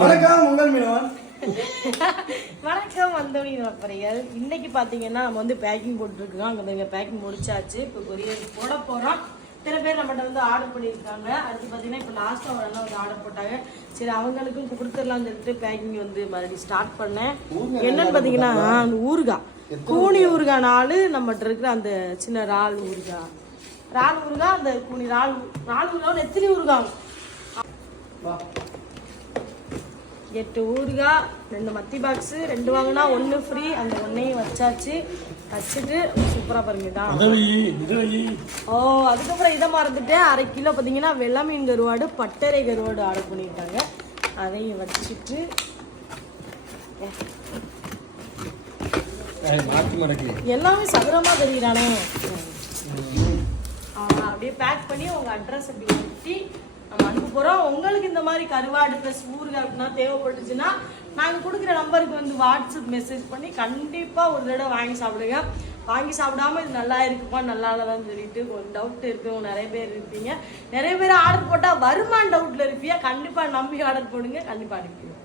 வணக்கம் உங்கள் மீனவன். வணக்கம் வந்தோனி நப்பறைகள். இன்னைக்கு பாத்தீங்கன்னா நம்ம வந்து பேக்கிங் போட்டுருக்கோம். அங்கே பேக்கிங் முடிச்சாச்சு. இப்போ கொரியர் போட போறோம். சில பேர் நம்மகிட்ட வந்து ஆர்டர் பண்ணியிருக்காங்க. அடுத்து பார்த்தீங்கன்னா இப்போ லாஸ்ட்டாக ஒரு அண்ணா வந்து ஆர்டர் போட்டாங்க. சரி அவங்களுக்கும் கொடுத்துடலாம்னு சொல்லிட்டு பேக்கிங் வந்து மறுபடியும் ஸ்டார்ட் பண்ணேன். என்னன்னு பார்த்தீங்கன்னா அந்த ஊறுகாய், கூனி ஊறுகாய் 4 நம்மகிட்ட இருக்கிற அந்த சின்ன இறால் ஊறுகாய், அந்த கூனி இறால் ஊறுகாய் எத்தனை ஊறுகாய்? 8 ஊறுகாய், 2 மத்தி பாக்ஸு, 2 வாங்கினா 1 ஃப்ரீ. அந்த 1ஐயும் வச்சாச்சு. வச்சுட்டு சூப்பராக பாருங்கதான். அதுக்கப்புறம் இதை மறந்துட்டேன். 1/2 கிலோ பார்த்தீங்கன்னா வெள்ளை மீன் கருவாடு, பட்டறை கருவாடு ஆர்டர் பண்ணியிருக்காங்க. அதையும் வச்சுட்டு எல்லாமே சதுரமா தெரியுறானே. அப்படியே பேக் பண்ணி உங்க அட்ரஸ் அப்படி ஒட்டி நம்ம அனுப்ப போறோம். உங்களுக்கு இந்த மாதிரி கருவாடு ப்ளஸ் ஊறுகாய் அப்படின்னா தேவைப்பட்டுச்சுன்னா நாங்கள் கொடுக்குற நம்பருக்கு வந்து வாட்ஸ்அப் மெசேஜ் பண்ணி கண்டிப்பாக ஒரு தடவை வாங்கி சாப்பிடுங்க. வாங்கி சாப்பிடாம இது நல்லா இருக்குமா நல்லா இல்லதான்னு சொல்லிட்டு ஒரு டவுட் இருக்கவங்க நிறைய பேர் இருப்பீங்க. நிறைய பேர் ஆர்டர் போட்டால் வருமானு டவுட்டில் இருப்பீங்க. கண்டிப்பாக நம்பி ஆர்டர் போடுங்க, கண்டிப்பாக அனுப்பிடுவோம்.